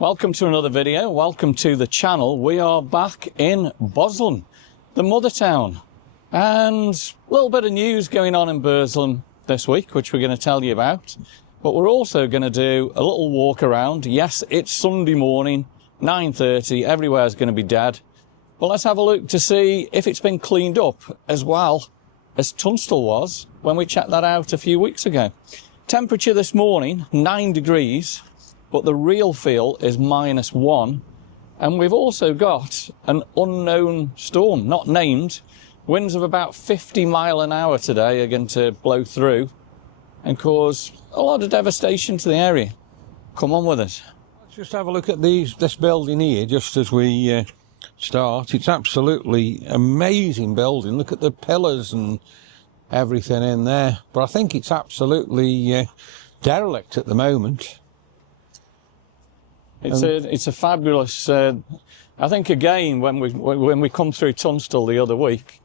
Welcome to another video. Welcome to the channel. We are back in Burslem, the mother town, and a little bit of news going on in Burslem this week, which we're going to tell you about. But we're also going to do a little walk around. Yes, it's Sunday morning, 9:30. Everywhere's going to be dead. But let's have a look to see if it's been cleaned up as well as Tunstall was when we checked that out a few weeks ago. Temperature this morning, 9 degrees. But the real feel is -1, and we've also got an unknown storm, not named. Winds of about 50 miles an hour today are going to blow through and cause a lot of devastation to the area. Come on with us. Let's just have a look at this building here just as we start. It's absolutely amazing building. Look at the pillars and everything in there. But I think it's absolutely derelict at the moment. It's a fabulous. I think again when we come through Tunstall the other week,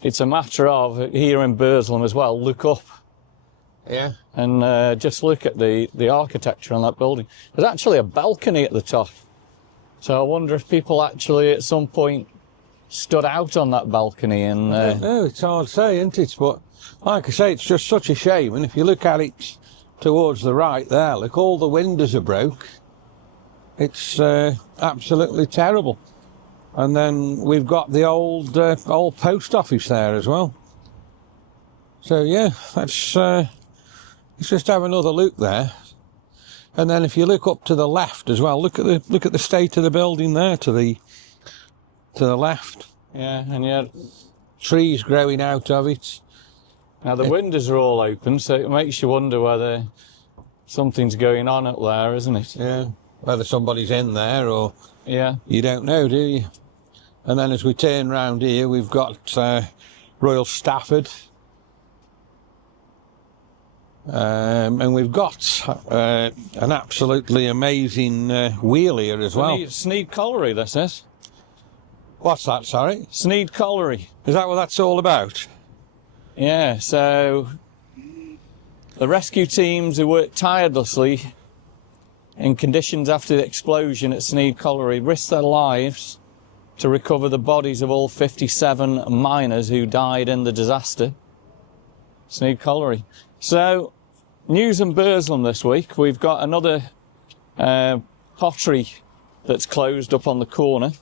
it's a matter of here in Burslem as well. Look up, yeah, and just look at the architecture on that building. There's actually a balcony at the top, so I wonder if people actually at some point stood out on that balcony. And no, it's hard to say, isn't it? But like I say, it's just such a shame. And if you look at it towards the right there, look, all the windows are broke. It's absolutely terrible. And then we've got the old post office there as well. So yeah, let's just have another look there. And then if you look up to the left as well, look at the state of the building there to the left. Yeah, and yeah, trees growing out of it. Now the windows are all open, so it makes you wonder whether something's going on up there, isn't it? Yeah. Whether somebody's in there or... Yeah. You don't know, do you? And then as we turn round here, we've got Royal Stafford. And we've got an absolutely amazing wheel here as well. Sneed Colliery, this is. What's that, sorry? Sneed Colliery. Is that what that's all about? Yeah, so the rescue teams who worked tirelessly in conditions after the explosion at Sneed Colliery risked their lives to recover the bodies of all 57 miners who died in the disaster. Sneed Colliery. So, news in Burslem this week. We've got another pottery that's closed up on the corner.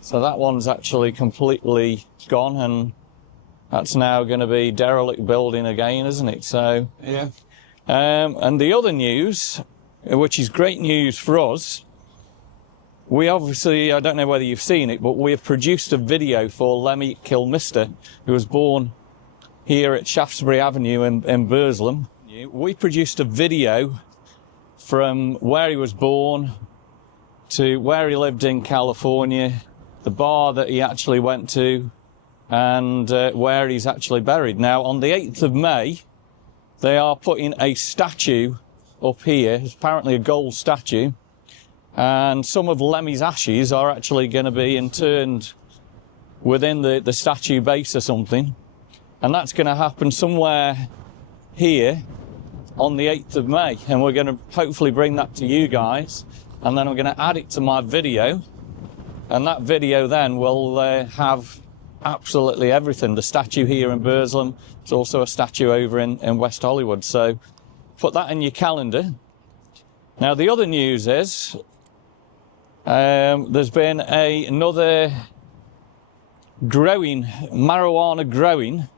So that one's actually completely gone, and that's now going to be derelict building again, isn't it? So, yeah. And the other news, which is great news for us, we obviously, I don't know whether you've seen it, but we have produced a video for Lemmy Kilmister, who was born here at Shaftesbury Avenue in Burslem. We produced a video from where he was born to where he lived in California, the bar that he actually went to, and where he's actually buried. Now, on the 8th of May, they are putting a statue up here. It's apparently a gold statue, and some of Lemmy's ashes are actually going to be interned within the statue base or something, and that's going to happen somewhere here on the 8th of May, and we're going to hopefully bring that to you guys, and then I'm going to add it to my video, and that video then will have absolutely everything. The statue here in Burslem, there's also a statue over in West Hollywood, so put that in your calendar. Now, the other news is there's been another marijuana growing.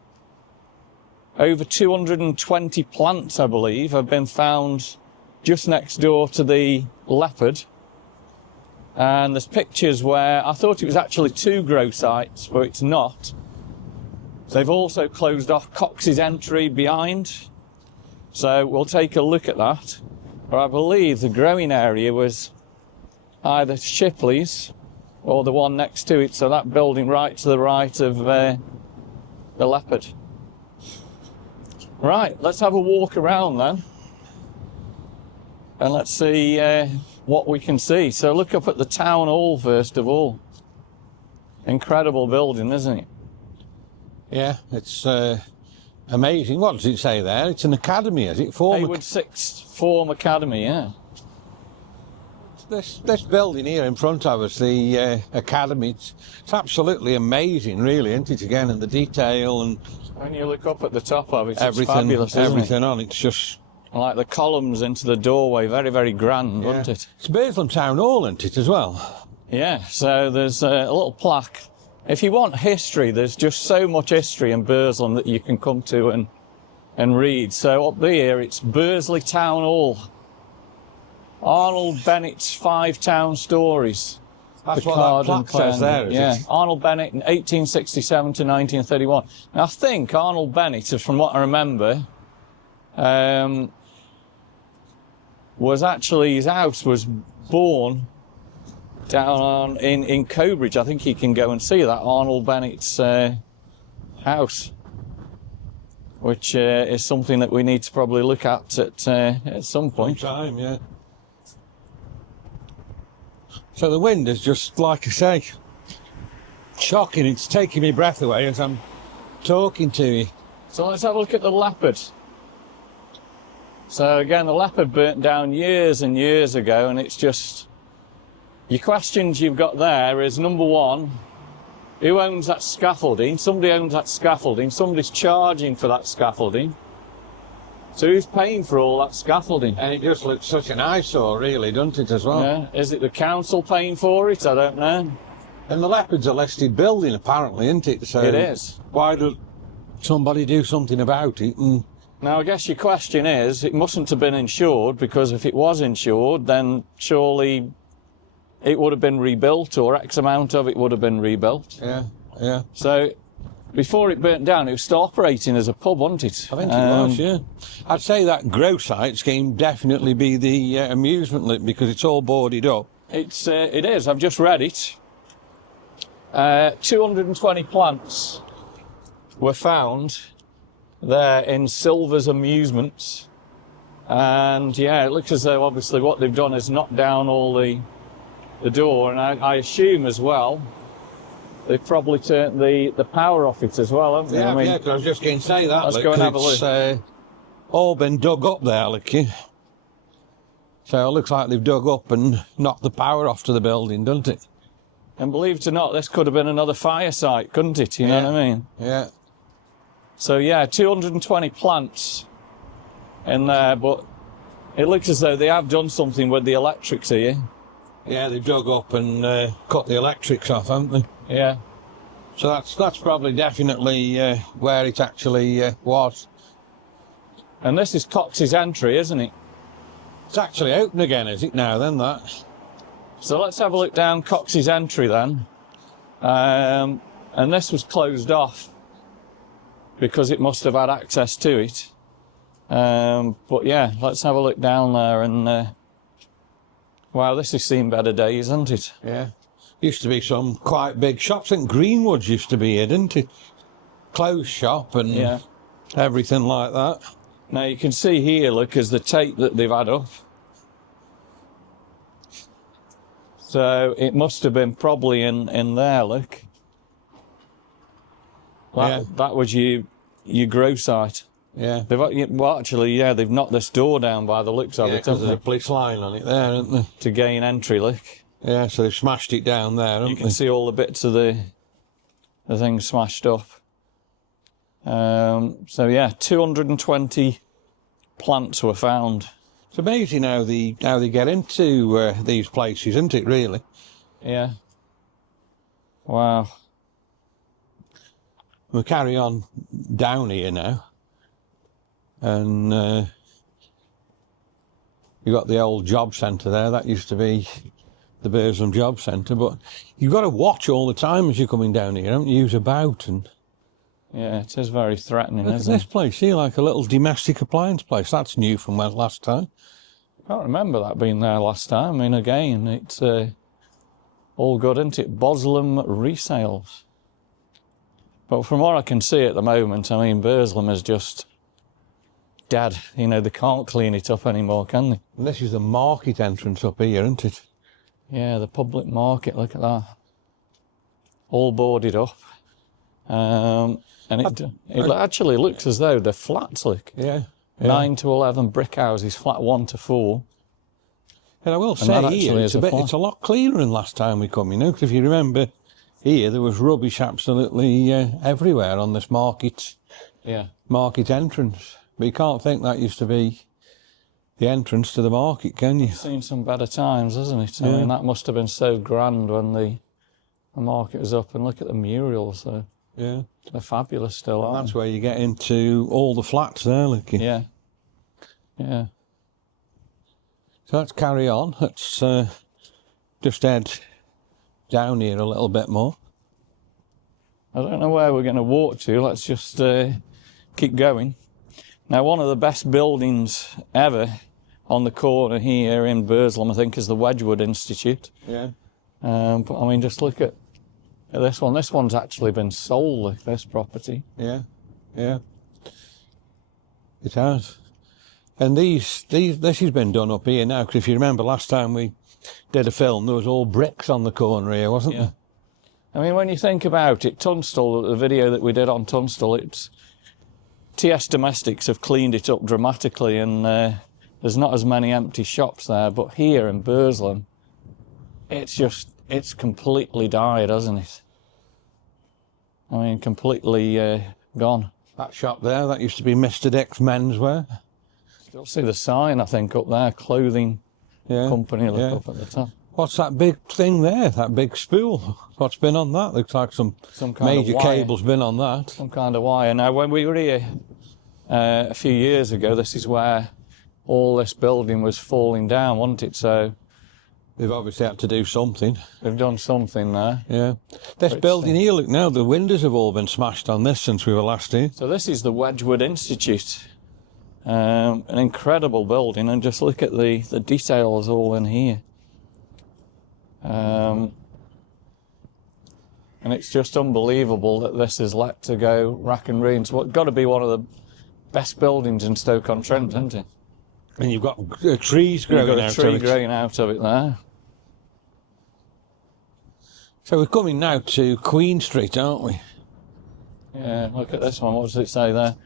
Over 220 plants, I believe, have been found just next door to the leopard. And there's pictures where I thought it was actually 2 grow sites, but it's not. They've also closed off Cox's entry behind. So we'll take a look at that. But I believe the growing area was either Shipley's or the one next to it, so that building right to the right of the leopard. Right, let's have a walk around then. And let's see what we can see. So look up at the town hall first of all. Incredible building, isn't it? Yeah, it's amazing. What does it say there? It's an academy, is it? Haywood Sixth Form Academy, yeah. this building here in front of us, the academy, it's absolutely amazing, really, isn't it? Again, and the detail and when you look up at the top of it, everything, it's fabulous, isn't everything it? on it's just Like the columns into the doorway, very, very grand, yeah. wasn't it? It's Burslem Town Hall, isn't it, as well? Yeah, so there's a little plaque. If you want history, there's just so much history in Burslem that you can come to and read. So up there, it's Bursley Town Hall. Arnold Bennett's 5 Town Stories. That's what that plaque says there, is yeah, it? Arnold Bennett in 1867 to 1931. Now, I think Arnold Bennett, from what I remember, was actually, his house was born down in Cobridge. I think you can go and see that Arnold Bennett's house, which is something that we need to probably look at some point. Time, yeah. So the wind is just, like I say, shocking. It's taking my breath away as I'm talking to you. So let's have a look at the leopard. So again, the leopard burnt down years and years ago, and it's just, your questions you've got there is, number one, who owns that scaffolding? Somebody owns that scaffolding. Somebody's charging for that scaffolding. So who's paying for all that scaffolding? And it just looks such an eyesore, really, doesn't it, as well? Yeah. Is it the council paying for it? I don't know. And the leopard's a listed building, apparently, isn't it? So It is. why does somebody do something about it? And Now, I guess your question is, it mustn't have been insured, because if it was insured, then surely it would have been rebuilt, or X amount of it would have been rebuilt. yeah, yeah. So before it burnt down, it was still operating as a pub, wasn't it? I think it was, yeah. I'd say that grow site scheme definitely be the amusement lip, because it's all boarded up. It is. I've just read it. 220 plants were found there in Silver's Amusements. And yeah, it looks as though obviously what they've done is knock down all the door, and I assume as well they've probably turned the power off it as well, haven't they? Yeah, I mean, yeah, 'cause I was just going to say that. let's look, go and have a it's all been dug up there, look. So it looks like they've dug up and knocked the power off to the building, doesn't it? and believe it or not, this could have been another fire site, couldn't it? You know what I mean? Yeah. So yeah, 220 plants in there, but it looks as though they have done something with the electrics here. Yeah, they've dug up and cut the electrics off, haven't they? Yeah. So that's probably definitely where it actually was. And this is Cox's Entry, isn't it? It's actually open again, is it now then, that? So let's have a look down Cox's Entry then. And this was closed off because it must have had access to it. But yeah, let's have a look down there and wow, this has seen better days, hasn't it? Yeah. Used to be some quite big shops. I think Greenwood's used to be here, didn't it? Clothes shop and Yeah. everything like that. Now you can see here, look, is the tape that they've had up. So it must have been probably in there, look. That was your grow site. Yeah. Well, actually, yeah, they've knocked this door down by the looks of Yeah, it, because haven't there's a they? police line on it there, isn't there? To gain entry, look. Yeah, so they've smashed it down there, haven't You they? can see all the bits of the thing smashed up. So yeah, 220 plants were found. It's amazing how they get into these places, isn't it, really? Yeah. Wow. We'll carry on down here now. And you've got the old job centre there. That used to be the Burslem Job Centre. But you've got to watch all the time as you're coming down here, haven't you? Use about and... Yeah, it is very threatening, Look at isn't this it? place here, like a little domestic appliance place. That's new from last time. I can't remember that being there last time. I mean, again, it's all good, isn't it? Burslem resales. But from what I can see at the moment, I mean, Burslem is just dead. You know, they can't clean it up anymore, can they? And this is the market entrance up here, isn't it? Yeah, the public market, look at that. All boarded up. And it actually looks as though they're flats, look. Yeah. 9 to 11 brick houses, flat 1 to 4. And I will that say actually here, is a fly. it's a lot cleaner than last time we come, you know, 'cause if you remember here, there was rubbish absolutely everywhere on this market entrance. But you can't think that used to be the entrance to the market, can you? It's seen some better times, hasn't it? I mean, that must have been so grand when the market was up. And look at the murals. Yeah. They're fabulous still, aren't That's where you get into all the flats there, look. Yeah. Yeah. So let's carry on. Let's just head down here a little bit more. I don't know where we're going to walk to. Let's just keep going. Now, one of the best buildings ever on the corner here in Burslem, I think, is the Wedgwood Institute. Yeah. But I mean, just look at this one. This one's actually been sold, like this property. Yeah. Yeah. It has. And this has been done up here now, because if you remember last time we did a film, there was all bricks on the corner here, wasn't there? I mean, when you think about it, Tunstall, the video that we did on Tunstall, TS Domestics have cleaned it up dramatically, and there's not as many empty shops there. But here in Burslem, it's completely died, hasn't it? I mean, completely gone. That shop there, that used to be Mr. Dick's Menswear. You'll see the sign, I think, up there, clothing company, look up at the top. What's that big thing there, that big spool? What's been on that? Looks like some kind major of cable's been on that. Some kind of wire. Now, when we were here a few years ago, this is where all this building was falling down, wasn't it? So they've obviously had to do something. They've done something there. Yeah. This building here, look now, the windows have all been smashed on this since we were last here. So this is the Wedgwood Institute. An incredible building, and just look at the details all in here. And it's just unbelievable that this is let to go rack and ruin. So it's got to be one of the best buildings in Stoke-on-Trent, isn't it? And you've got trees growing out of it. You've got a tree growing out of it there. So we're coming now to Queen Street, aren't we? Yeah, look at this one. What does it say there?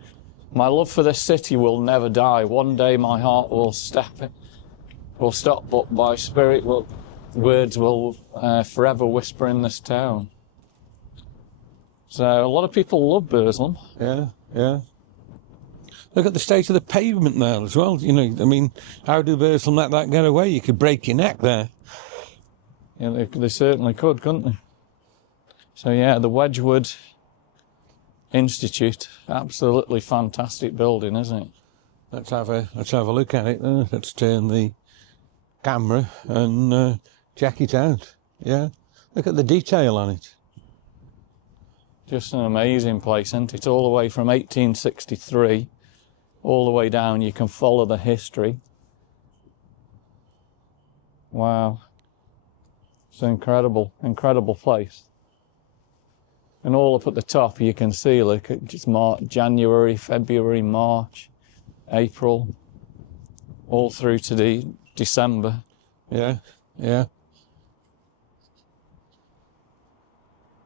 My love for this city will never die. One day my heart will stop, but my spirit will... words will forever whisper in this town. So a lot of people love Burslem. Yeah, yeah. Look at the state of the pavement there as well. You know, I mean, how do Burslem let that get away? You could break your neck there. Yeah, they certainly could, couldn't they? So yeah, the Wedgwood Institute, absolutely fantastic building, isn't it? Let's have a look at it. Let's turn the camera and check it out. Yeah, look at the detail on it. Just an amazing place, isn't it? All the way from 1863, all the way down. You can follow the history. Wow, it's an incredible place. And all up at the top, you can see, look, just January, February, March, April, all through to December. Yeah, yeah.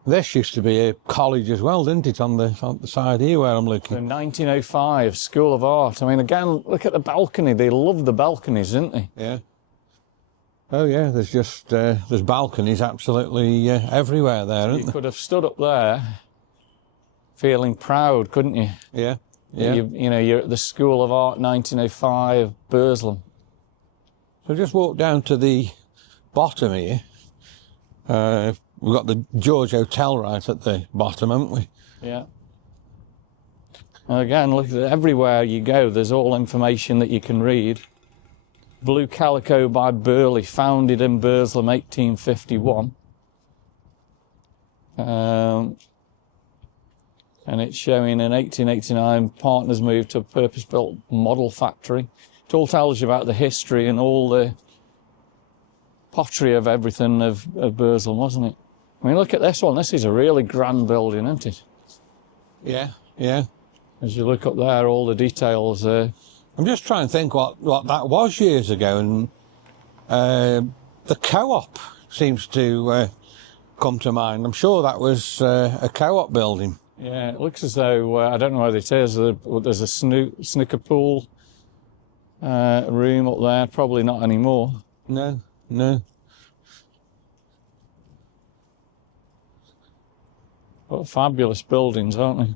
This used to be a college as well, didn't it, on the side here where I'm looking? In 1905, School of Art. I mean, again, look at the balcony. They love the balconies, didn't they? Yeah. Oh, yeah, there's just, there's balconies absolutely everywhere there, isn't there? You could have stood up there feeling proud, couldn't you? Yeah, yeah. You know, you're at the School of Art, 1905, Burslem. So just walk down to the bottom here. We've got the George Hotel right at the bottom, haven't we? Yeah. And again, look, everywhere you go, there's all information that you can read. Blue Calico by Burley, founded in Burslem, 1851. And it's showing in 1889, partners moved to a purpose-built model factory. It all tells you about the history and all the pottery of everything of Burslem, wasn't it? I mean, look at this one. This is a really grand building, isn't it? Yeah, yeah. As you look up there, all the details. I'm just trying to think what that was years ago, and the co-op seems to come to mind. I'm sure that was a co-op building. Yeah, it looks as though, I don't know whether it is, there's a snooker pool room up there, probably not anymore. No, no. What fabulous buildings, aren't they?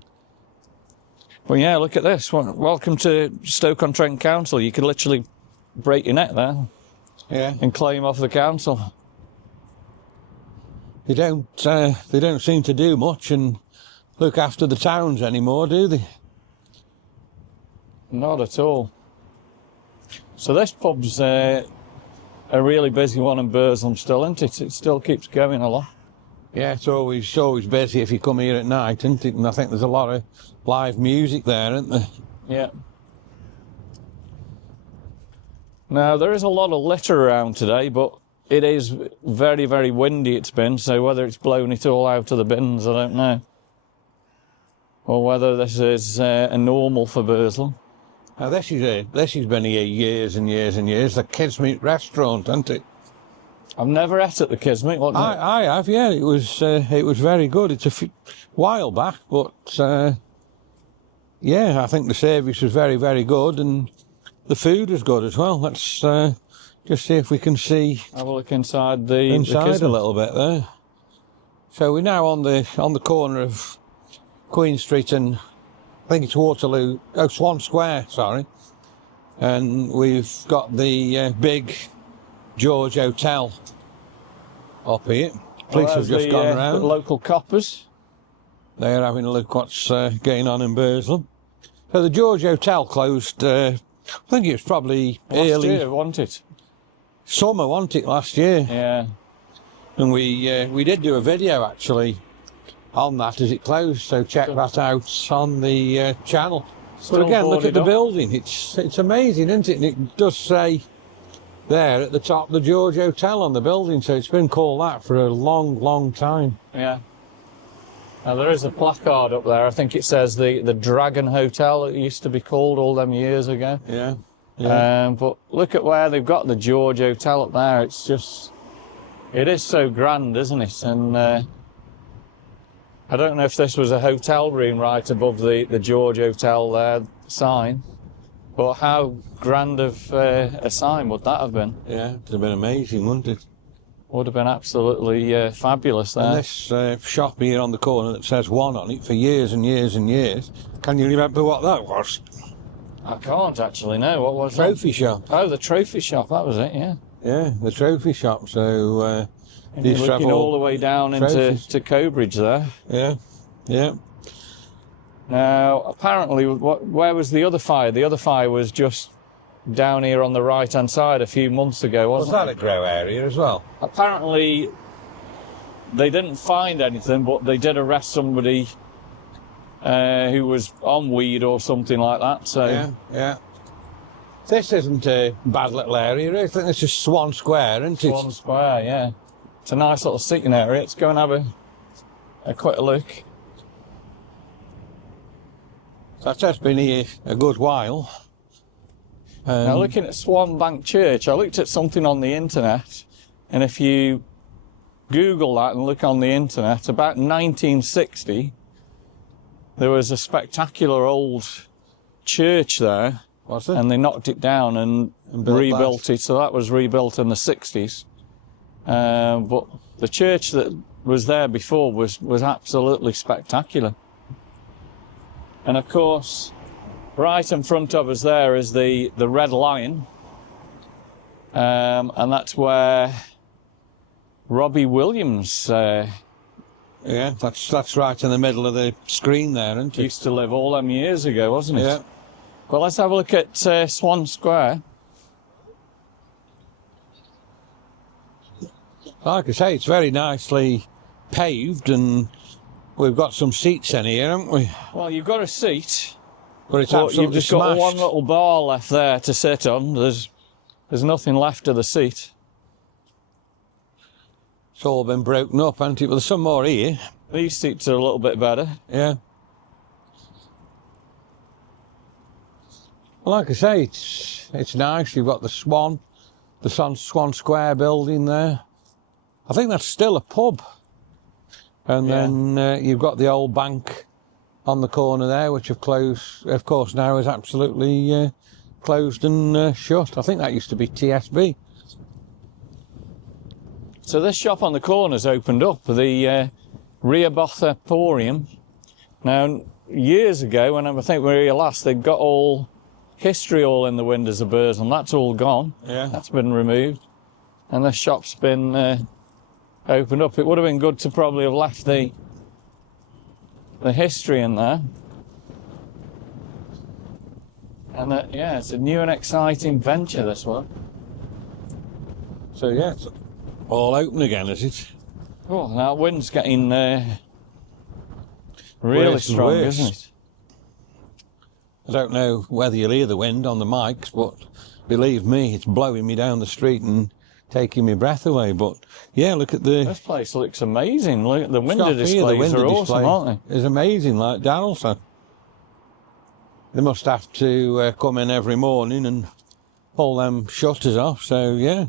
Well, yeah, look at this. Welcome to Stoke-on-Trent Council. You could literally break your neck there. Yeah. And claim off the council. They don't seem to do much and look after the towns anymore, do they? Not at all. So this pub's a really busy one in Burslem still, isn't it? It still keeps going a lot. Yeah, it's always busy if you come here at night, isn't it? And I think there's a lot of live music there, isn't there? Yeah. Now, there is a lot of litter around today, but it is very, very windy it's been, so whether it's blown it all out of the bins, I don't know. Or whether this is a normal for Burslem. Now, this has been here years and years and years, the Kidsgrove restaurant, isn't it? I've never ate at the Kismet. I have, yeah. It was very good. It's a while back, but yeah, I think the service was very, very good, and the food was good as well. Let's just see if we can see. Have a look inside the Kismet a little bit there. So we're now on the corner of Queen Street and I think it's Swan Square, sorry. And we've got the big George Hotel up here. Police have just gone round. The local coppers. They're having a look what's going on in Burslem. So the George Hotel closed, I think it was probably last year, wasn't it? Summer, wasn't it, last year? Yeah. And we did do a video actually on that as it closed, so check that out on the channel. But again, look at the building. It's amazing, isn't it? And it does say there at the top the George Hotel on the building, so it's been called that for a long, long time. Yeah. Now there is a placard up there. I think it says the Dragon Hotel. It used to be called all them years ago. Yeah. Yeah. But look at where they've got the George Hotel up there. It's just, it is so grand, isn't it? And I don't know if this was a hotel room right above the George Hotel sign, but how grand of a sign would that have been? Yeah, it would have been amazing, wouldn't it? Would have been absolutely fabulous there. And this shop here on the corner that says One on it for years and years and years. Can you remember what that was? I can't actually know. What was Trophy shop. Oh, the trophy shop. That was it, yeah. Yeah, the trophy shop. So you're looking all the way down into Cobridge there. Yeah, yeah. Now, apparently, where was the other fire? The other fire was just down here on the right-hand side a few months ago, wasn't it? Was that a grow area as well? Apparently, they didn't find anything, but they did arrest somebody who was on weed or something like that. So yeah, yeah. This isn't a bad little area. I think this is Swan Square, isn't it? Swan Square, yeah. It's a nice little sitting area. Let's go and have a quick look. That's been here a good while. Now, looking at Swan Bank Church, I looked at something on the internet, and if you Google that and look on the internet, about 1960, there was a spectacular old church there. Was it? And they knocked it down and rebuilt it, so that was rebuilt in the 60s. But the church that was there before was absolutely spectacular. And of course, right in front of us there is the Red Lion, and that's where Robbie Williams yeah, that's right in the middle of the screen there, isn't it? Used to live all them years ago, wasn't it? Yeah. Well, let's have a look at Swan Square. Like I say, it's very nicely paved, and we've got some seats in here, haven't we? Well, you've got a seat, but it's absolutely you've just smashed. got one little bar left there to sit on. There's nothing left of the seat. It's all been broken up, hasn't it? But there's some more here. These seats are a little bit better. Yeah. Well, like I say, it's nice. You've got the Swan Swan Square building there. I think that's still a pub. And then you've got the old bank on the corner there, which of course now is absolutely closed and shut. I think that used to be TSB. So this shop on the corner's opened up, the Rehoboth Emporium. Now, years ago, when I think we were here last, they'd got all history all in the windows of Burslem. That's all gone. Yeah. That's been removed. And the shop's been opened up. It would have been good to probably have left the history in there. And yeah, it's a new and exciting venture, this one. So yeah, it's all open again, is it? Oh, now wind's getting really Worse and strong, worse. isn't it? I don't know whether you'll hear the wind on the mics, but believe me, it's blowing me down the street and taking my breath away. But yeah, look at the... This place looks amazing. Look at the window Stop here, displays the window are awesome, display aren't they? is amazing, like Darryl said. They must have to come in every morning and pull them shutters off, so yeah.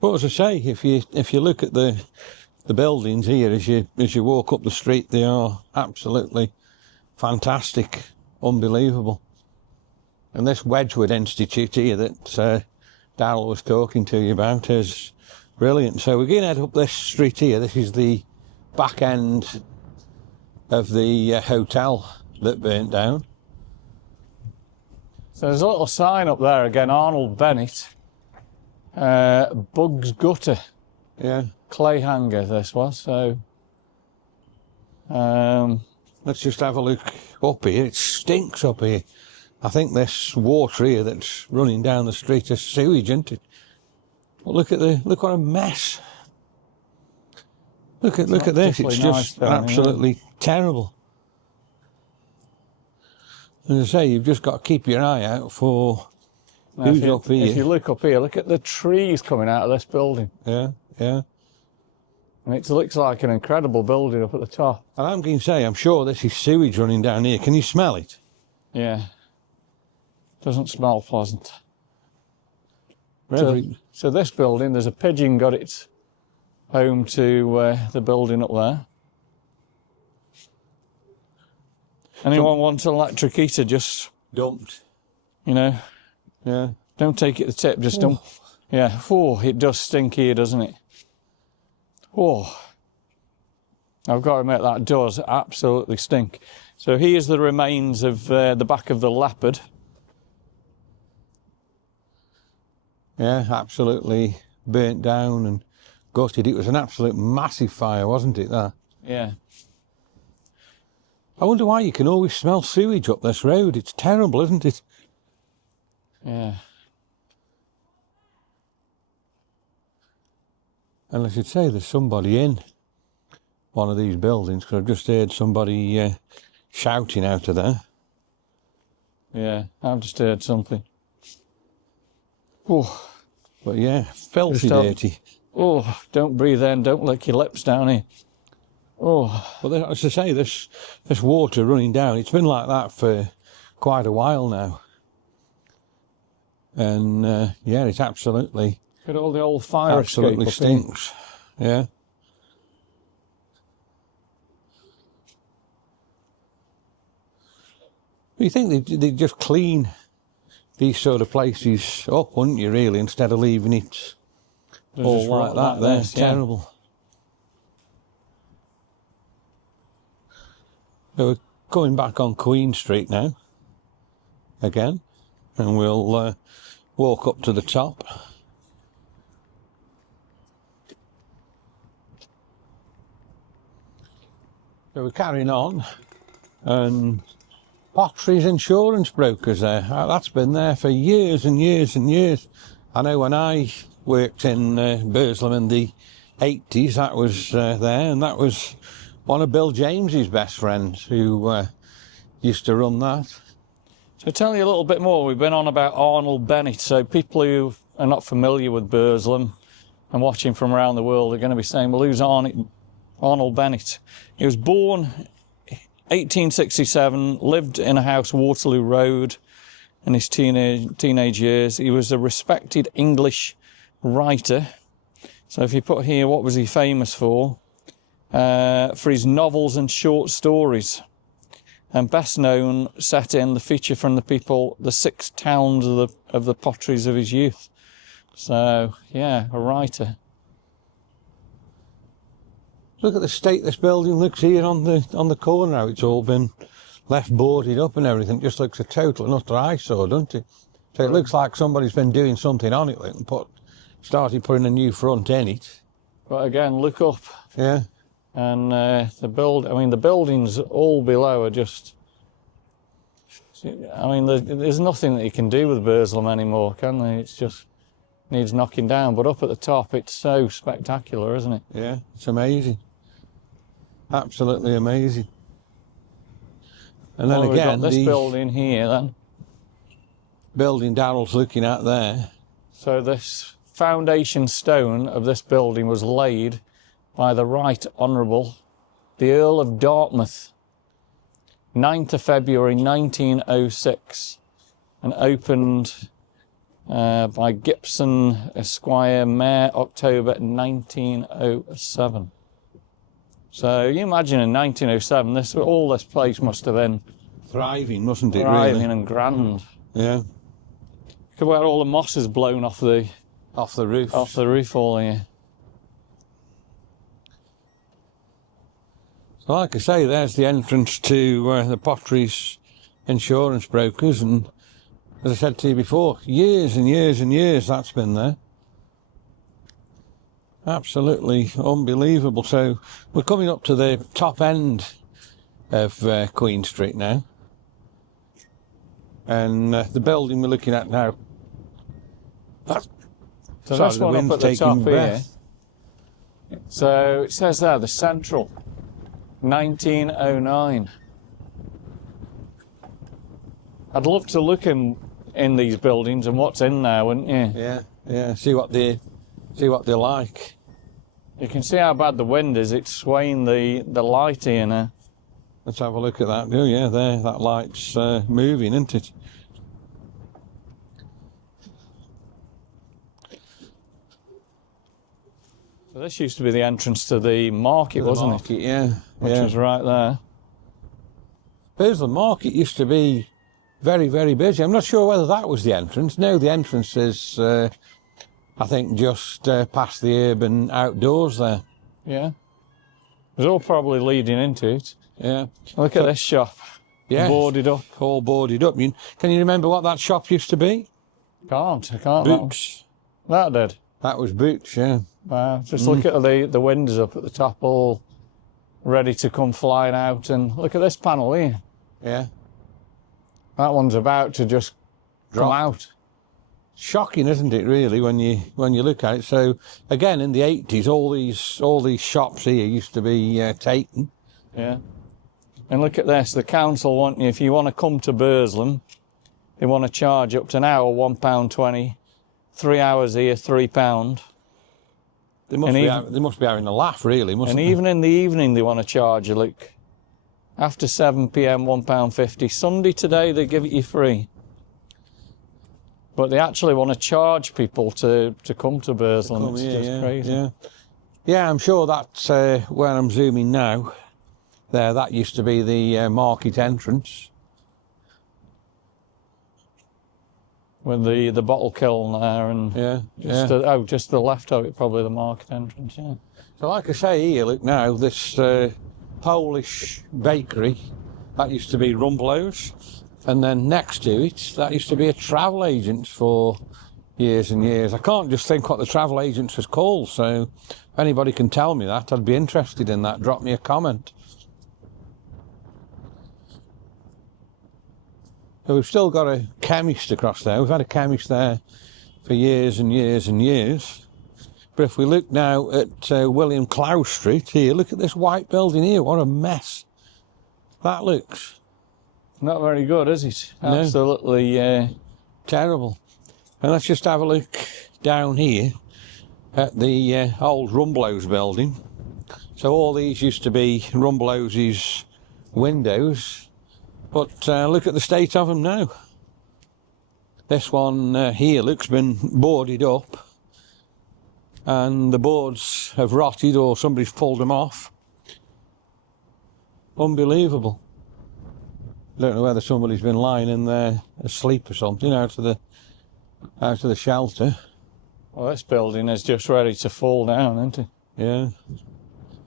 But as I say, if you look at the buildings here as you walk up the street, they are absolutely fantastic, unbelievable. And this Wedgwood Institute here that Darryl was talking to you about is brilliant. So we're going to head up this street here. This is the back end of the hotel that burnt down. So there's a little sign up there again, Arnold Bennett, Bugs Gutter, Yeah. clay hanger this was, so... Let's just have a look up here. It stinks up here. I think this water here that's running down the street is sewage, isn't it? But look what a mess. Look at this. It's just absolutely terrible. As I say, you've just got to keep your eye out for who's up here. If you look up here, look at the trees coming out of this building. Yeah, yeah. And it looks like an incredible building up at the top. And I'm going to say, I'm sure this is sewage running down here. Can you smell it? Yeah. Doesn't smell pleasant. So this building, there's a pigeon got its home to the building up there. Anyone want an electric heater, just... Dumped. You know, Yeah. don't take it the tip, just don't... Yeah, oh, it does stink here, doesn't it? Oh. I've got to admit, that does absolutely stink. So here's the remains of the back of the leopard. Yeah, absolutely burnt down and gutted. It was an absolute massive fire, wasn't it, that? Yeah. I wonder why you can always smell sewage up this road. It's terrible, isn't it? Yeah. And I should say there's somebody in one of these buildings, because I've just heard somebody shouting out of there. Yeah, I've just heard something. Oh. But yeah, filthy dirty. Oh, don't breathe in, don't lick your lips down here. Oh. But as I say, this water running down, it's been like that for quite a while now. And yeah, it's absolutely... Look at all the old fire absolutely escape stinks. Yeah. You think they'd just clean these sort of places up, wouldn't you, really, instead of leaving it all like that there? It's terrible. So we're going back on Queen Street now, again, and we'll walk up to the top. So we're carrying on, and Potteries insurance brokers there. That's been there for years and years and years. I know when I worked in Burslem in the 80s, that was there, and that was one of Bill James's best friends who used to run that. So tell you a little bit more. We've been on about Arnold Bennett. So people who are not familiar with Burslem and watching from around the world are going to be saying, well, who's Arnold Bennett? He was born 1867, lived in a house, Waterloo Road, in his teenage years. He was a respected English writer. So if you put here, what was he famous for? For his novels and short stories. And best known, set in the feature from the people, the 6 towns of the of the potteries of his youth. So, yeah, a writer. Look at the state this building looks here on the corner. How it's all been left boarded up and everything. Just looks a total and utter eyesore, doesn't it? So it looks like somebody's been doing something on it and started putting a new front in it. But again, look up. Yeah. And the buildings all below are just... I mean, there's nothing that you can do with Burslem anymore, can there? It's just needs knocking down. But up at the top, it's so spectacular, isn't it? Yeah, it's amazing. Absolutely amazing. And then well, again, we've got this building here, then. Building Daryl's looking at there. So this foundation stone of this building was laid by the Right Honourable, the Earl of Dartmouth, 9th of February 1906, and opened by Gibson Esquire, Mayor, October 1907. So you imagine in 1907, all this place must have been thriving, mustn't it? Thriving really? And grand. Yeah. Look at where all the moss is blown off the roof. Off the roof all here. So like I say, there's the entrance to the Potteries insurance brokers, and as I said to you before, years and years and years that's been there. Absolutely unbelievable. So we're coming up to the top end of Queen Street now, and the building we're looking at now, so that's one up at the top here. So it says there, the Central, 1909. I'd love to look in these buildings and what's in there, wouldn't you? Yeah, yeah. See what they're like. You can see how bad the wind is. It's swaying the light here now. Let's have a look at that. Oh yeah, there. That light's moving, isn't it? So this used to be the entrance to the market, wasn't it? Yeah, Which was right there. Burslem Market used to be very, very busy. I'm not sure whether that was the entrance. No, the entrance is, I think, just past the urban outdoors there. Yeah. It was all probably leading into it. Yeah. Look at this shop. Yeah. Boarded up. All boarded up. Can you remember what that shop used to be? I can't. Boots. That did. That was Boots, yeah. Wow. Just look at the windows up at the top, all ready to come flying out. And look at this panel here. Yeah. That one's about to just come out. Shocking, isn't it, really, when you look at it? So again, in the 80s, all these shops here used to be taken. Yeah. And look at this. The council want you, if you want to come to Burslem, they want to charge up to an hour £1.20, 3 hours here £3. They must be having a laugh, really, mustn't they? And even in the evening, they want to charge you. Look, after 7 p.m, £1.50. Sunday today, they give it you free. But they actually want to charge people to come to Burslem. It's just crazy. Yeah. Yeah, I'm sure that's where I'm zooming now. There, that used to be the market entrance. With the bottle kiln there, and just the left of it, probably the market entrance. Yeah. So, like I say here, look now, this Polish bakery, that used to be Rumblow's, and then next to it, that used to be a travel agent for years and years. I can't just think what the travel agent was called, so if anybody can tell me that, I'd be interested in that. Drop me a comment. So we've still got a chemist across there. We've had a chemist there for years and years and years. But if we look now at William Clouse Street here, look at this white building here. What a mess that looks. Not very good, is it? No. Absolutely terrible. And let's just have a look down here at the old Rumblow's building. So all these used to be Rumblow's windows. But look at the state of them now. This one here looks been boarded up, and the boards have rotted or somebody's pulled them off. Unbelievable. I don't know whether somebody's been lying in there asleep or something out of the out of the shelter. Well, this building is just ready to fall down, isn't it? Yeah.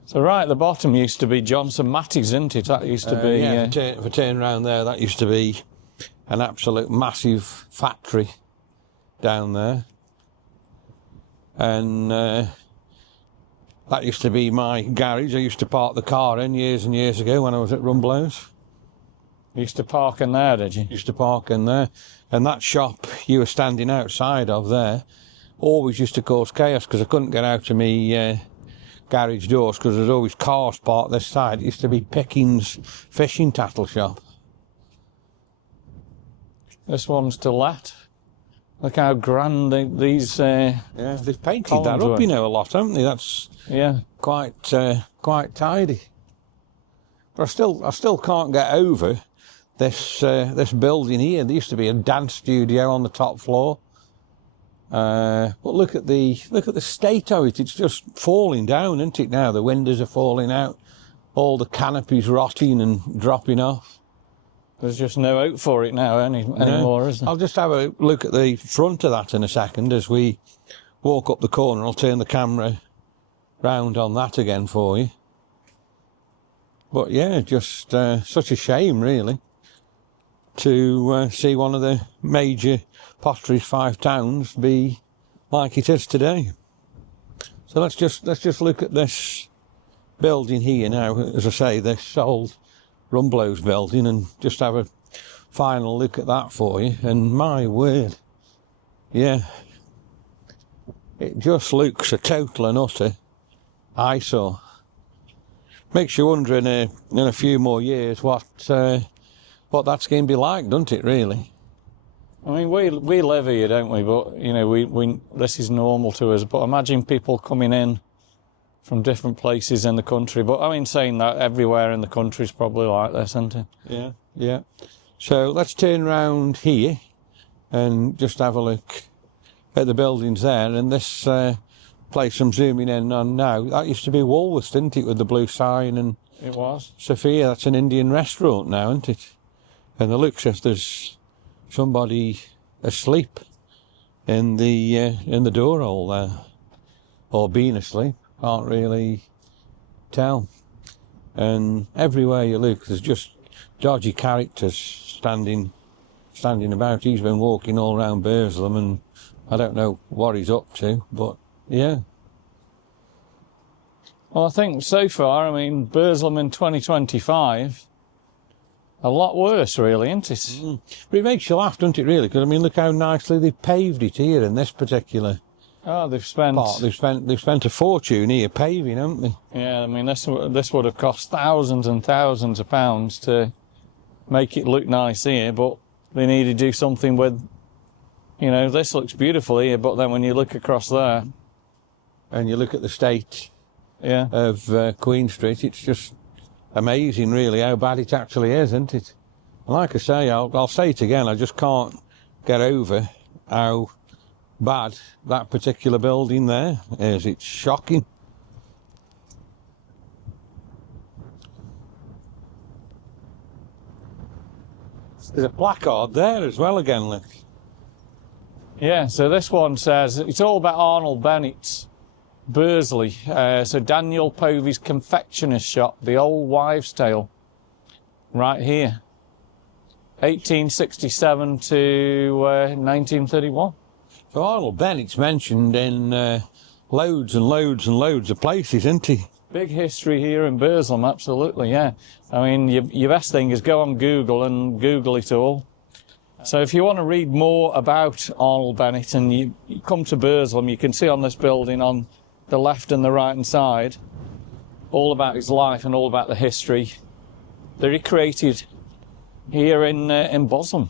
So right at the bottom used to be Johnson Matty's, isn't it? That used to be... Yeah, if I turn around there, that used to be an absolute massive factory down there. And that used to be my garage. I used to park the car in years and years ago when I was at Rumblow's. You used to park in there, did you? Used to park in there. And that shop you were standing outside of there always used to cause chaos because I couldn't get out of my garage doors because there's always cars parked this side. It used to be Picking's fishing tattle shop. This one's to let. Look how grand these... yeah, they've painted that up, you know, a lot, haven't they? That's quite tidy. But I still can't get over this building here. There used to be a dance studio on the top floor. But look at the state of it. It's just falling down, isn't it? Now the windows are falling out, all the canopies rotting and dropping off. There's just no out for it now anymore, is there? I'll just have a look at the front of that in a second as we walk up the corner. I'll turn the camera round on that again for you. But yeah, just such a shame, really, to see one of the major potteries 5 towns be like it is today. So let's just look at this building here now. As I say, this old Rumblow's building, and just have a final look at that for you. And my word, yeah, it just looks a total and utter eyesore. Makes you wonder in a few more years what that's going to be like, doesn't it? Really. I mean, we live here, don't we? But you know, we this is normal to us. But imagine people coming in from different places in the country. But I mean, saying that, everywhere in the country is probably like this, isn't it? Yeah, yeah. So let's turn around here and just have a look at the buildings there. And this place I'm zooming in on now, that used to be Woolworths, didn't it, with the blue sign? And it was. Sophia, that's an Indian restaurant now, isn't it? And it looks as if there's somebody asleep in the door hole there, or being asleep. Can't really tell. And everywhere you look, there's just dodgy characters standing about. He's been walking all around Burslem, and I don't know what he's up to, but yeah. Well, I think so far, I mean, Burslem in 2025, a lot worse, really, isn't it? But it makes you laugh, doesn't it, really? Because, I mean, look how nicely they've paved it here in this particular... Oh, they've spent a fortune here paving, haven't they? Yeah, I mean, this would have cost thousands and thousands of pounds to make it look nice here, but they need to do something with, you know, this looks beautiful here, but then when you look across there, and you look at the state of Queen Street, it's just amazing, really, how bad it actually is, isn't it? And like I say, I'll say it again, I just can't get over how bad that particular building there is. It's shocking. There's a placard there as well again, look. Yeah, so this one says it's all about Arnold Bennett's Bursley. So Daniel Povey's confectioner's shop, the old wives' tale, right here, 1867 to 1931. So Arnold Bennett's mentioned in loads and loads and loads of places, isn't he? Big history here in Burslem, absolutely, yeah. I mean, your best thing is go on Google and Google it all. So if you want to read more about Arnold Bennett and you come to Burslem, you can see on this building on the left and the right hand side all about his life and all about the history that he created here in Burslem.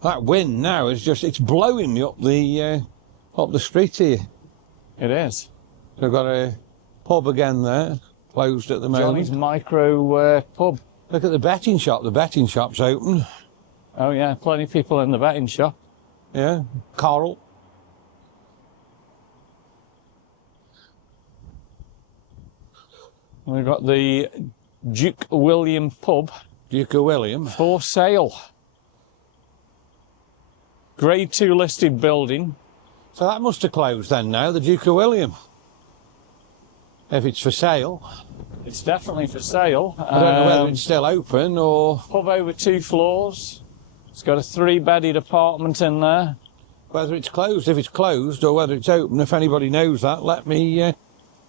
That wind now is it's blowing me up the street here. It is. So I've got a pub again there, closed at the moment. Johnny's Micro Pub. Look at the betting shop. The betting shop's open. Oh yeah, plenty of people in the betting shop. Yeah, Coral. We've got the Duke William Pub. Duke of William. For sale. Grade 2 listed building. So that must have closed then now, the Duke of William. If it's for sale. It's definitely for sale. I don't know whether it's still open or... Pub over 2 floors. It's got a 3-bedded apartment in there. Whether it's closed, if it's closed, or whether it's open. If anybody knows that, let me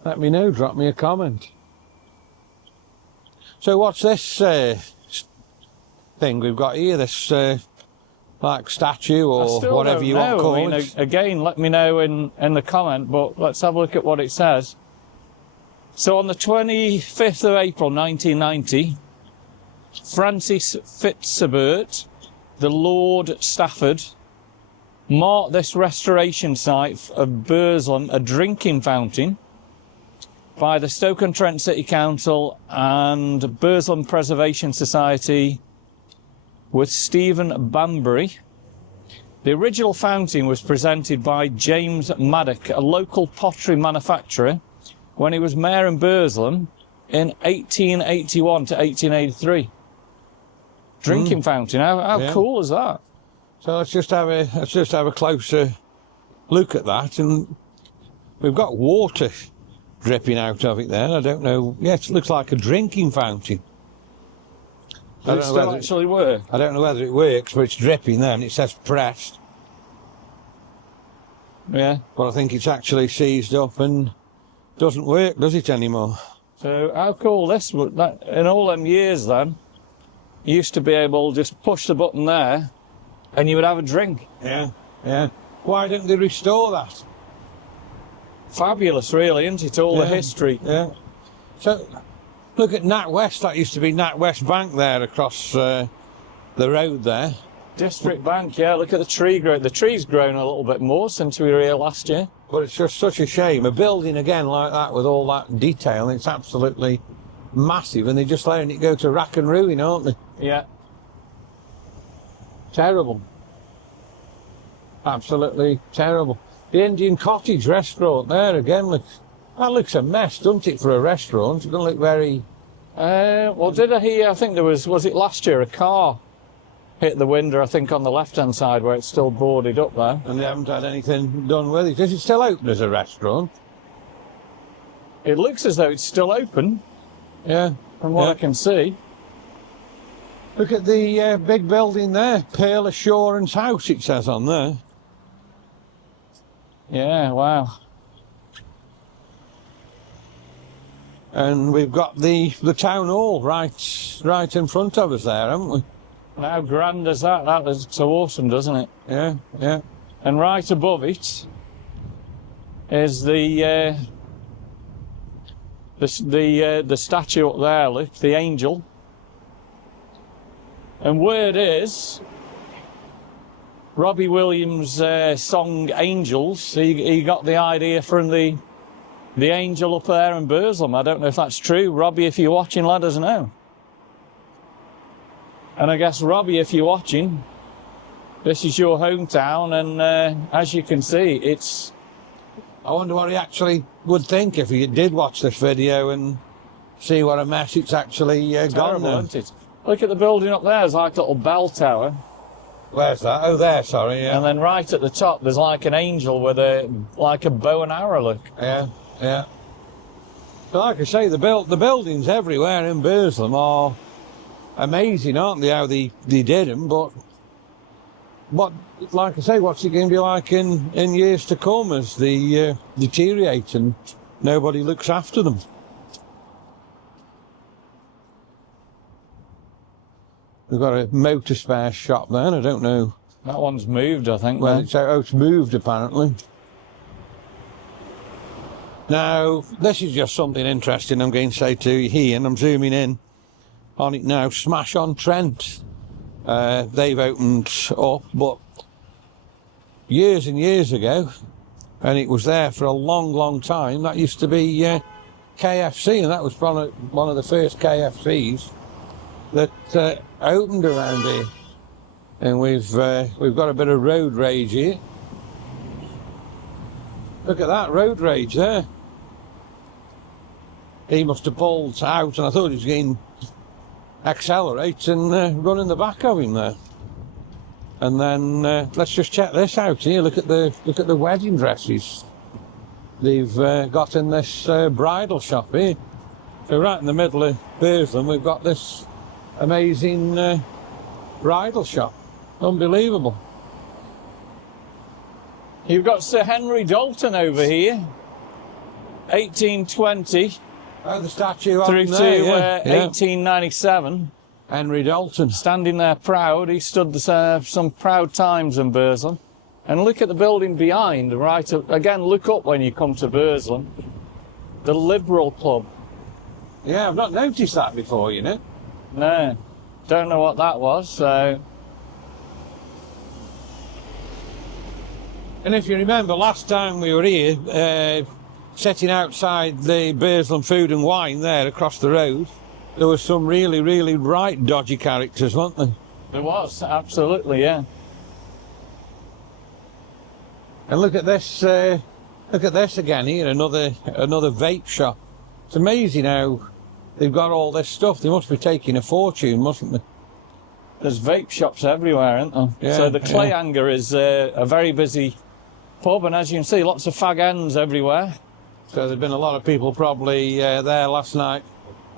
know, drop me a comment. So what's this thing we've got here, this like statue or whatever you want to call it? Again, let me know in the comment, but let's have a look at what it says. So on the 25th of April 1990, Francis Fitzherbert, the Lord Stafford, marked this restoration site of Burslem a drinking fountain by the Stoke-on-Trent City Council and Burslem Preservation Society with Stephen Banbury. The original fountain was presented by James Maddock, a local pottery manufacturer, when he was mayor in Burslem in 1881 to 1883. Drinking fountain, how cool is that? So let's just have a closer look at that, and we've got water dripping out of it there. I don't know. Yes, it looks like a drinking fountain. Does it still actually work? I don't know whether it works, but it's dripping there, and it says pressed. Yeah. But I think it's actually seized up and doesn't work, does it, anymore? So how cool this would, that in all them years then, you used to be able to just push the button there and you would have a drink. Yeah, yeah. Why don't they restore that? Fabulous, really, isn't it? All the history. Yeah. So, look at NatWest. That used to be NatWest Bank there across the road there. District Bank, yeah. Look at the tree growth. The tree's grown a little bit more since we were here last year. But it's just such a shame. A building again like that with all that detail, it's absolutely massive, and they're just letting it go to rack and ruin, aren't they? Yeah. Terrible. Absolutely terrible. The Indian Cottage restaurant there again that looks a mess, doesn't it, for a restaurant? It doesn't look very... well, did I hear, I think there was it last year, a car hit the window, I think, on the left-hand side where it's still boarded up there. And they haven't had anything done with it. Is it still open as a restaurant? It looks as though it's still open. Yeah. From what I can see. Look at the big building there, Pearl Assurance House, it says on there. Yeah, wow. And we've got the town hall right in front of us there, haven't we? And how grand is that? That is so awesome, doesn't it? Yeah, yeah. And right above it is the statue up there, look, the angel. And where it is, Robbie Williams' song Angels, he got the idea from the angel up there in Burslem. I don't know if that's true. Robbie, if you're watching, let us know. And I guess, Robbie, if you're watching, this is your hometown, and as you can see, it's... I wonder what he actually would think if he did watch this video and see what a mess it's actually gone now. Isn't it? Look at the building up there, there's like a little bell tower. Where's that? Oh, there, sorry, yeah. And then right at the top, there's like an angel with a bow and arrow, look. Yeah, yeah. But like I say, the buildings everywhere in Burslem are amazing, aren't they, how they did them, but like I say, what's it going to be like in years to come as they deteriorate and nobody looks after them? We've got a motor spare shop there, I don't know. That one's moved, I think. Well, it's moved apparently. Now, this is just something interesting I'm going to say to you here, and I'm zooming in on it now. Smash on Trent. They've opened up, but years and years ago, and it was there for a long, long time. That used to be KFC, and that was one of the first KFCs that opened around here. And we've got a bit of road rage here. Look at that road rage there. He must have pulled out, and I thought he was going to accelerate and run in the back of him there. And then let's just check this out here. Look at the wedding dresses they've got in this bridal shop here. So right in the middle of Burslem, we've got this amazing bridal shop. Unbelievable. You've got Sir Henry Dalton over here, 1820 Oh, the statue through on to there, yeah. 1897. Henry Dalton. Standing there proud. He stood some proud times in Burslem. And look at the building behind, right up, again, look up when you come to Burslem. The Liberal Club. Yeah, I've not noticed that before, you know. No, don't know what that was, so... And if you remember, last time we were here, sitting outside the Burslem Food and Wine there across the road, there were some really, really right dodgy characters, weren't there? There was, absolutely, yeah. And look at this again here, another vape shop. It's amazing how they've got all this stuff. They must be taking a fortune, mustn't they? There's vape shops everywhere, aren't there? Yeah, so the Clay Hanger is a very busy pub, and as you can see, lots of fag ends everywhere. So there've been a lot of people probably there last night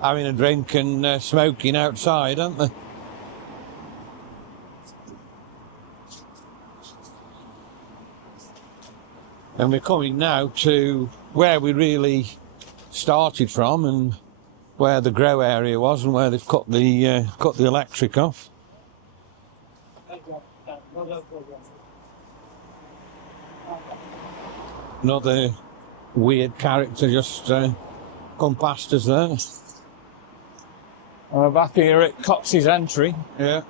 having a drink and smoking outside, haven't they? And we're coming now to where we really started from and where the grow area was and where they've cut the electric off. Another weird character just come past us there. We're back here at Cox's Entry. Yeah.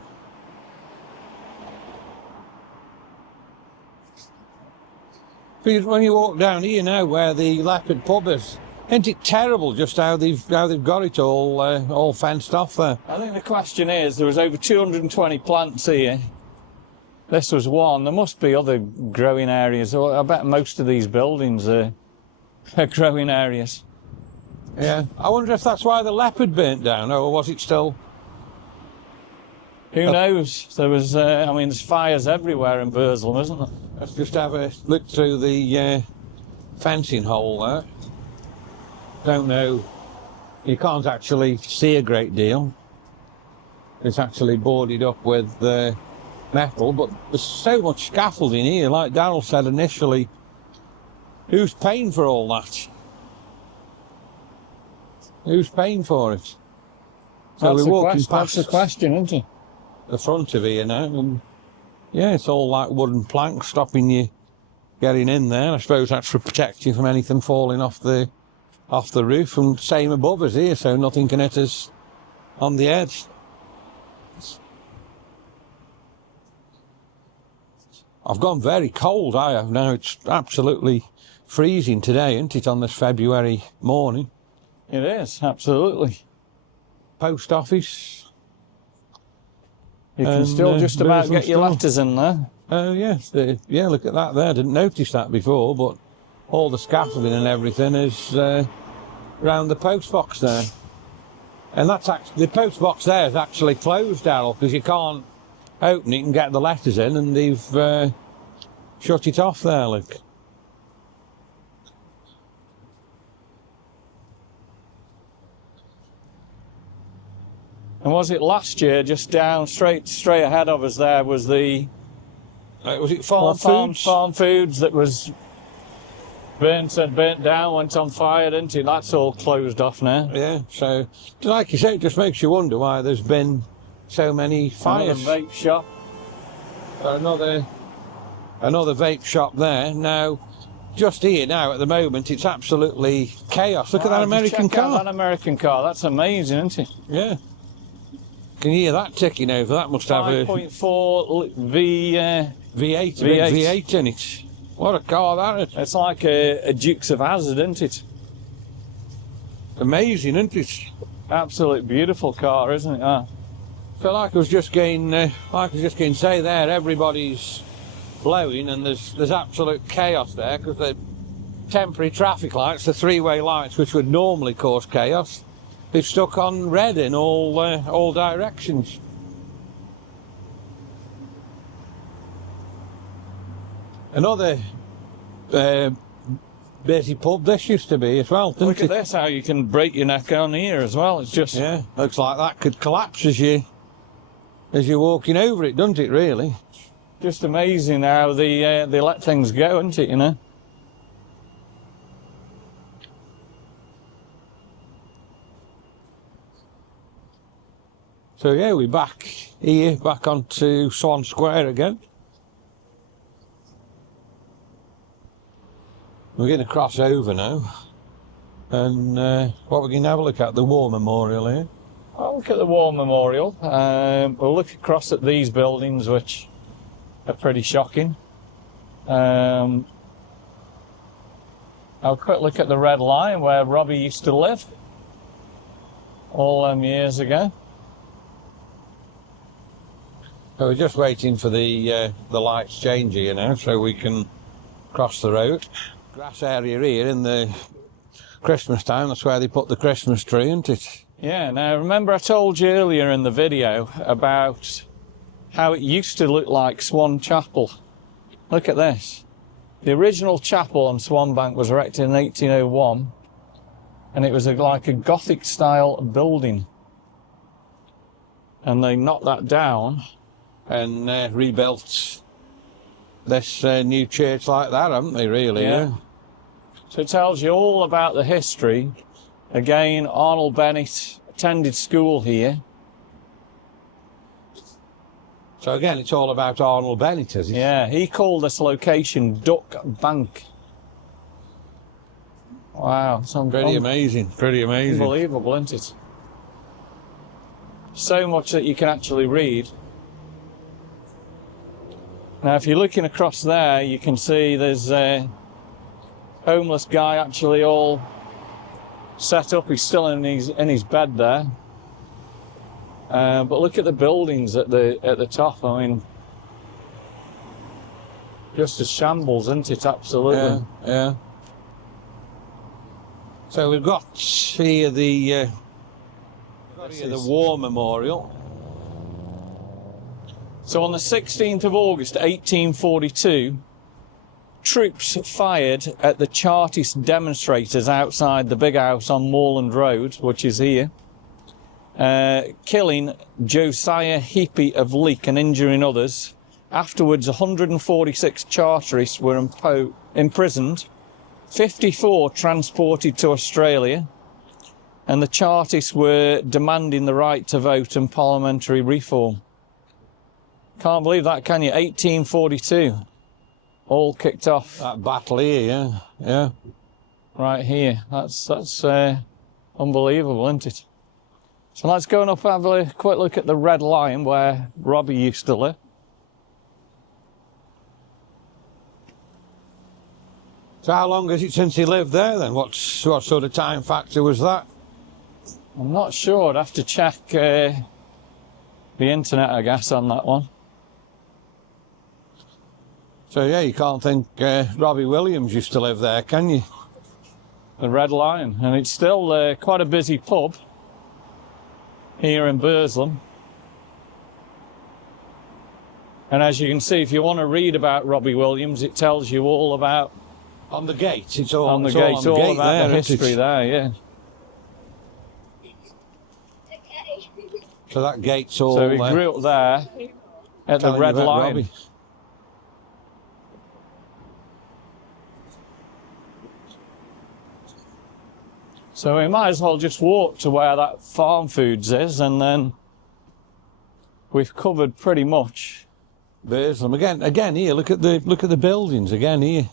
Because when you walk down here now where the Leopard pub is, isn't it terrible just how they've got it all fenced off there? I think the question is, there was over 220 plants here. This was one. There must be other growing areas. I bet most of these buildings are growing areas. Yeah. I wonder if that's why the Leopard burnt down, or was it still... Who knows? There was, I mean, there's fires everywhere in Burslem, isn't there? Let's just have a look through the fencing hole there. Don't know. You can't actually see a great deal. It's actually boarded up with metal, but there's so much scaffolding here. Like Darryl said initially, who's paying for all that? Who's paying for it? So we're walking past that's the question, isn't it? the front of here now, and yeah, it's all like wooden planks stopping you getting in there. I suppose that's to protect you from anything falling off the roof, and same above us here, so nothing can hit us on the edge. I've gone very cold, I have now. It's absolutely freezing today, isn't it, on this February morning? It is, absolutely. Post office. You can still just about get your letters in there. Oh, yes. Yeah, look at that there. Didn't notice that before, but all the scaffolding and everything is round the post box there. And that's actually, the post box there is actually closed, Darryl, because you can't open it and get the letters in, and they've shut it off there, look. And was it last year, just down straight ahead of us there was the Was it farm foods that was burnt down, went on fire, didn't it? That's all closed off now. Yeah, so like you say, it just makes you wonder why there's been so many fires. Another vape shop. Another vape shop there. Now, just here now at the moment, it's absolutely chaos. Look at that American check out car. that American car. That's amazing, isn't it? Yeah. Can you hear that ticking over? That must have a 5.4 V8, V8. big V8 in it. What a car that is. It's like a Dukes of Hazzard, isn't it? Amazing, isn't it? Absolute beautiful car, isn't it? Ah. So like I was just going to say there, everybody's blowing and there's absolute chaos there because the temporary traffic lights, the three-way lights which would normally cause chaos, they've stuck on red in all directions. Another busy pub this used to be as well, didn't Look it? at this, how you can break your neck on here as well. It's just... Yeah, looks like that could collapse as you're walking over it, doesn't it, really? Just amazing how they let things go, isn't it, you know? So yeah, we're back here, back onto Swan Square again. We're going to cross over now, and what we're going to have a look at, the War Memorial here. I'll look at the War Memorial. We'll look across at these buildings, which are pretty shocking. I'll quick look at the Red Lion, where Robbie used to live all them years ago. So we're just waiting for the lights change here now, so we can cross the road. Grass area here in the Christmas time, that's where they put the Christmas tree, isn't it? Yeah, now remember I told you earlier in the video about how it used to look like Swan Chapel. Look at this. The original chapel on Swan Bank was erected in 1801, and it was like a Gothic style building. And they knocked that down And rebuilt this new church like that, haven't they, really? Yeah. So it tells you all about the history. Again, Arnold Bennett attended school here. So again, it's all about Arnold Bennett, is it? Yeah, he called this location Duck Bank. Wow, it's Pretty amazing, pretty amazing. unbelievable, isn't it? So much that you can actually read. Now, if you're looking across there, you can see there's a homeless guy actually all set up. He's still in his bed there. But look at the buildings at the top. I mean, just a shambles, isn't it? Absolutely. Yeah. So we've got here the War Memorial. So on the 16th of August 1842, troops fired at the Chartist demonstrators outside the big house on Moorland Road, which is here, killing Josiah Heapy of Leek and injuring others. Afterwards, 146 Chartists were imprisoned, 54 transported to Australia, and the Chartists were demanding the right to vote and parliamentary reform. Can't believe that, can you? 1842. All kicked off. That battle here, yeah. Right here. That's unbelievable, isn't it? So let's go and have a quick look at the Red Lion, where Robbie used to live. So how long is it since he lived there then? What sort of time factor was that? I'm not sure. I'd have to check the internet, I guess, on that one. So yeah, you can't think Robbie Williams used to live there, can you? The Red Lion. And it's still quite a busy pub here in Burslem. And as you can see, if you want to read about Robbie Williams, it tells you all about... On the gate, it's all on the it's gate, all on the all gate about there, the isn't history it? there, yeah. So that gate's all So he grew up there at the telling Red you about Lion. Robbie. So we might as well just walk to where that Farm Foods is, and then we've covered pretty much. Burslem again here. Look at the buildings again here.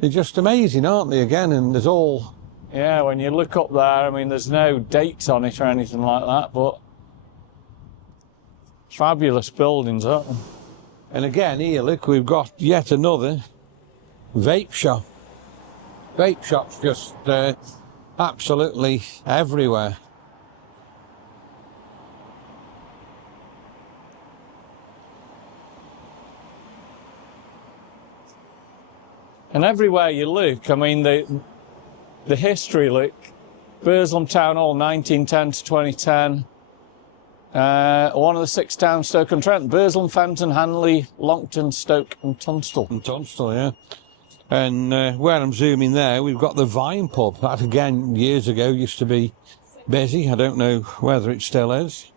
They're just amazing, aren't they? Again, and there's all. Yeah, when you look up there, I mean, there's no dates on it or anything like that, but fabulous buildings, aren't they? And again here, look, we've got yet another vape shop. Vape shops just absolutely everywhere. And everywhere you look, I mean, the history, look, Burslem Town Hall, 1910 to 2010, One of the 6 towns, Stoke-on-Trent: Burslem, Fountain, Hanley, Longton, Stoke and Tunstall. And Tunstall, yeah. And where I'm zooming there, we've got the Vine pub. That, again, years ago used to be busy. I don't know whether it still is.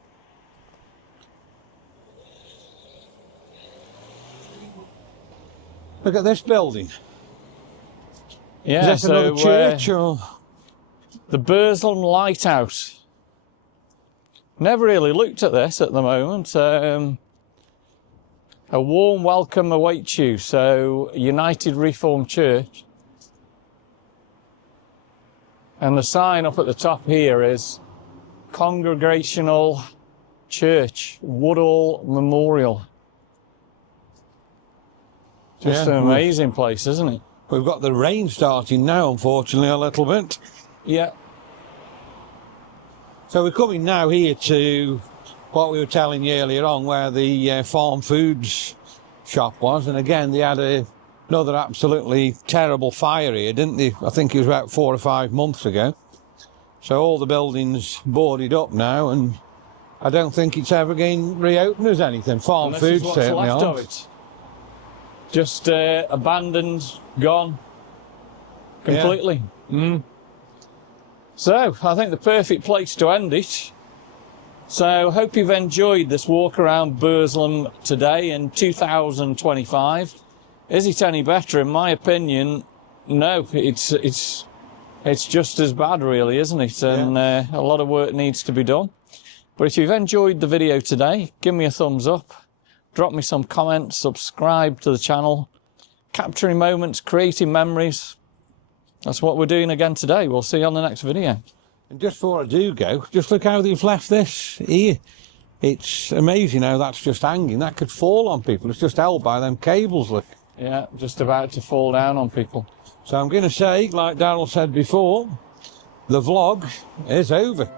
Look at this building. Yeah, is that another church or? The Burslem Lighthouse. Never really looked at this at the moment. A warm welcome awaits you. So, United Reformed Church. And the sign up at the top here is Congregational Church, Woodall Memorial. Just an amazing place, isn't it? We've got the rain starting now, unfortunately, a little bit. Yeah. So we're coming now here to what we were telling you earlier on, where the farm foods shop was. And again, they had another absolutely terrible fire here, didn't they? I think it was about 4 or 5 months ago. So all the buildings boarded up now, and I don't think it's ever going to reopen as anything. Farm foods certainly aren't. Of it. Just abandoned, gone completely. Yeah. So I think the perfect place to end it. So hope you've enjoyed this walk around Burslem today in 2025. Is it any better? In my opinion, no. It's just as bad, really, isn't it? And a lot of work needs to be done. But if you've enjoyed the video today, give me a thumbs up. Drop me some comments, subscribe to the channel. Capturing moments, creating memories. That's what we're doing again today. We'll see you on the next video. And just before I do go, just look how they've left this here. It's amazing how that's just hanging. That could fall on people. It's just held by them cables, look. Yeah, just about to fall down on people. So I'm going to say, like Darryl said before, the vlog is over.